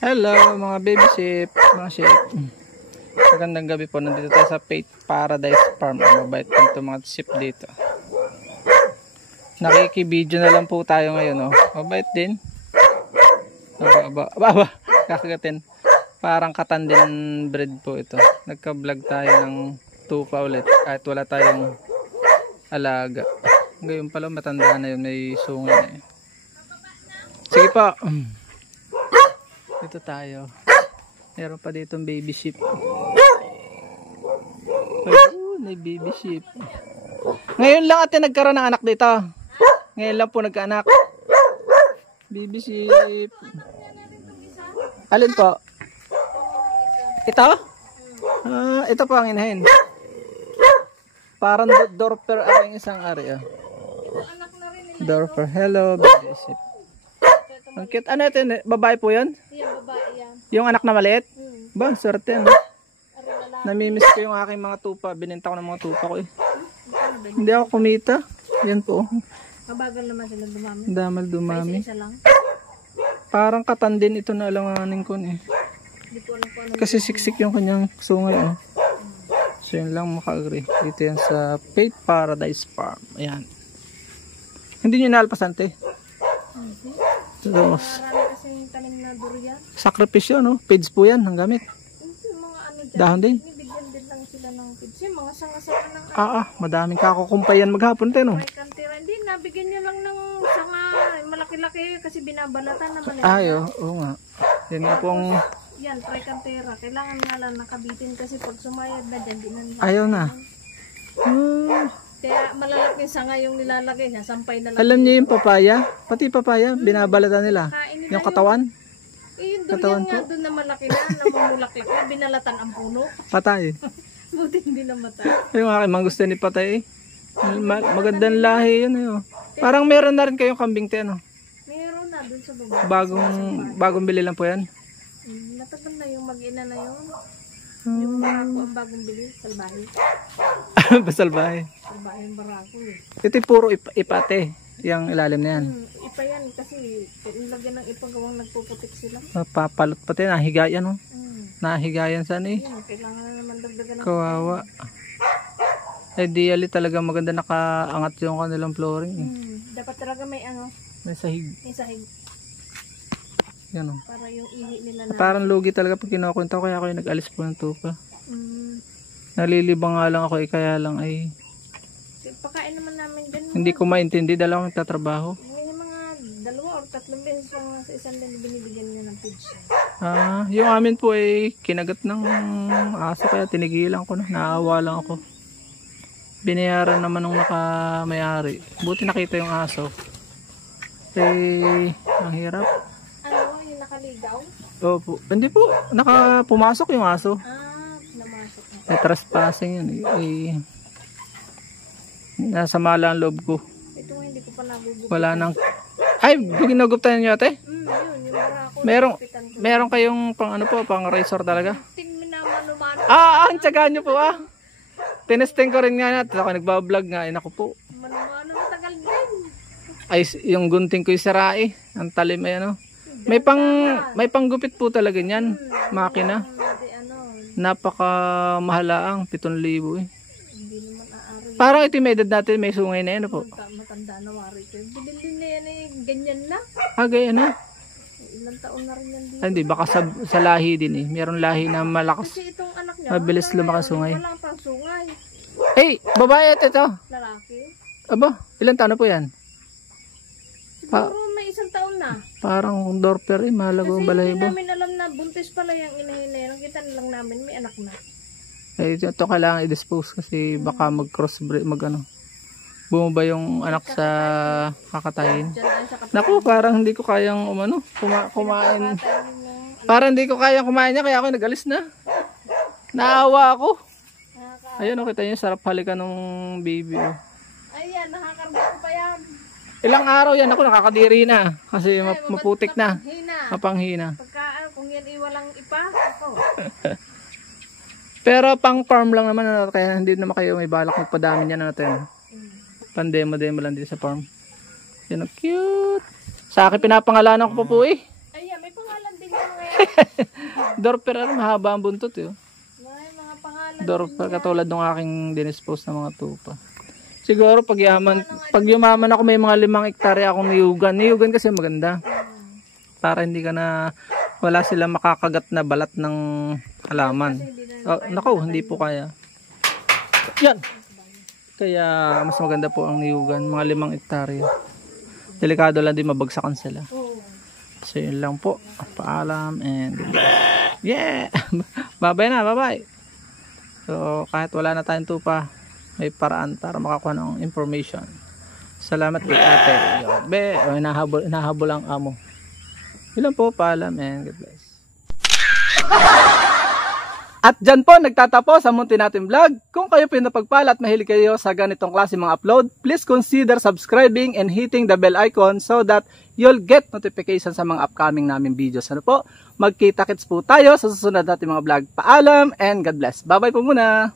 Hello mga baby sheep, mga sheep. Magandang gabi po, nandito tayo sa Faith Paradise Farm. Mabait po ito mga sheep dito. Nakikibideo na lang po tayo ngayon, oh. Mabait din. Aba, kakagatin. Parang katan din breed po ito. Nagka-vlog tayo ng tupa ulit kahit wala tayong alaga. Ngayon pala matanda na yun, may sungay na yun. Sige po. Dito tayo. Meron pa ditong baby sheep. Ayun, may baby sheep. Ngayon lang ate nagkaroon ng anak dito. Ngayon lang po nagkaanak. Baby sheep. Alin po? Ito? Ito po ang inahin. Parang dorper ang isang area. Dorper. Hello baby sheep. Ang cute. Ano ito? Babae po yan? Yan, babae yan. Yung anak na maliit? Ba, swerte no? Namimiss ko yung aking mga tupa. Bininta ko ng mga tupa ko eh. Hindi ako kumita. Yan po. Mabagal naman sila dumami. Damal dumami. Isa lang. Parang katan din ito na alanganin ko eh. Hindi ko alam kung ano. Kasi siksik yung kanyang sungay eh. So yun lang maka-agree. Dito yan sa Faith Paradise Farm. Ayan. Hindi nyo naalpasan te? Marami kasing tanim na durian. Sakripisyo no? Page po yan ang gamit. Yung mga ano dyan. Dahon din. Nibigyan din lang sila ng kids. Yung mga sanga-sanga ng Madaming kakukumpayan maghapon te no? may kantira. Hindi, nabigyan nyo lang ng sanga. Malaki-laki kasi binabalatan naman. Oo nga. Yan nga pong... Yan, try kantira. Kailangan nga lang nakabitin kasi pag sumayad na dyan, di na nila. Ayaw na. Kaya malalaking sanga yung nilalagay niya. Sampay na lang. Alam niyo yung papaya? Pati papaya, binabalatan nila. Kain nila Yung katawan? Yung Katawan durian nga po. doon na malaki na, namumulaklak na, binalatan ang puno. Patay. Buti hindi namatay. Yung aking mga gusto ni Patay eh. Magandang lahi yun eh. Parang meron na rin kayong kambing te ano? Meron na doon sa baba. Bagong bili lang po yan. Matagal na yung mag-ina na yun. Yung barako ang bagong bili, salbahe. Basalbahe. Salbahe yung barako eh. Ito puro ipate. Yung ilalim na yan. Ipa yan kasi ilagyan ng ipagawang nagpuputik sila. Papalot pati, nahigayan oh. Nahigayan saan eh. Yun, kailangan na naman dagdagan ng Kawawa. Ideally talaga maganda nakaangat yung kanilang flooring eh. Dapat talaga may ano, May sahig. may sahig. Yan oh. Para yung ihi nila na. Parang lugi talaga pag kinukwenta ko kaya ako yung nag-alis po ng tupa. Nalilibang nga lang ako kaya lang ay Pakain naman namin dyan. hindi ko maintindihan dahil ako nagtatrabaho. May mga 2 or 3 beses lang sa isang din binibigyan niya ng food. Yung amin po ay kinagat ng aso kaya tinigilan ko na. Naawa lang ako. Binayaran naman ng nakamayari. Buti nakita yung aso. Ang hirap. Ano, yung nakaligaw? Opo. Hindi po. Pumasok yung aso. Namasok na. Trespassing yun. Nasa mala ang loob ko. Ito nga, hindi ko pa nagugupitan. Wala nang... Ay! Ginaguptan nyo ate? Yun, yung barako. Meron kayong pang razor talaga? Tingin naman naman. Ang tsagaan nyo po Tinesting ko rin nga natin. Ako nagbablog nga. Naku po. Manumano matagal din. Ay, yung gunting ko yung sarai. Ang talim ay ano. May panggupit po talaga niyan. Makina. Napaka mahalaang 7,000 eh. Hindi naman aari. Parang ito may edad natin. May sungay na yan po. Matanda na wari ko. Bilin na yan eh. Ganyan na. Gaya na. Ilang taon na rin yan dito. Hindi, baka sa lahi din eh. Meron lahi na malakas. Kasi itong anak niya. Mabilis lumaki sungay. Wala pang sungay. Hey, babae ito. Lalaki. Aba, ilan taon na po yan? Siguro may 1 taon na. Parang dorper eh, mahalago Kasi balahibo. hindi namin alam na buntis pala yung inahin na yan. Kita na lang namin may anak na. Ito kailangan i-dispose kasi baka mag-crossbreed, bumaba yung anak sa kakatayin. Naku, parang hindi ko kayang kumain. Parang hindi ko kayang kumain niya kaya ako nag-alis na. Naawa ako. Ayun, kita niyo, sarap halikan ng baby. Ayan, nakakarga ko pa yan. Ilang araw yan ako nakakadiri na kasi maputik na. Mapanghina. Pagka kung yan walang ipa, ako. Pero pang farm lang naman kaya hindi naman kayo may balak magpadami niyan natin. Pandemo-demo lang dito sa farm. Yan ang cute. Sa akin pinapangalanan ko pa po eh. Ayan, may pangalan din yan ngayon. Dorper, mahaba ang buntot eh. May mga pangalan. Dorper, katulad ng aking dinispose na mga tupa. Siguro pag yumaman ako may mga 5 hektarya akong niyugan. Niyugan kasi maganda. Para hindi ka na, wala sila makakagat na balat ng halaman. Oh, nako, hindi po kaya. Yan. Kaya mas maganda po ang niyugan, mga 5 hektarya. Delikado lang din mabagsakan sila. So yun lang po. Paalam and yeah. Bye-bye na, bye-bye. So kahit wala na tayong tupa, may paraan para makakuha ng information. Salamat kay ate. Be, hinahabol ang amo. Yun lang po, paalam and God bless. At dyan po nagtatapos ang munti natin vlog. Kung kayo pinapagpala at mahilig kayo sa ganitong klase mga upload, please consider subscribing and hitting the bell icon so that you'll get notification sa mga upcoming namin videos. Ano po? Magkita-kits po tayo sa susunod natin mga vlog. Paalam and God bless. Bye-bye po muna!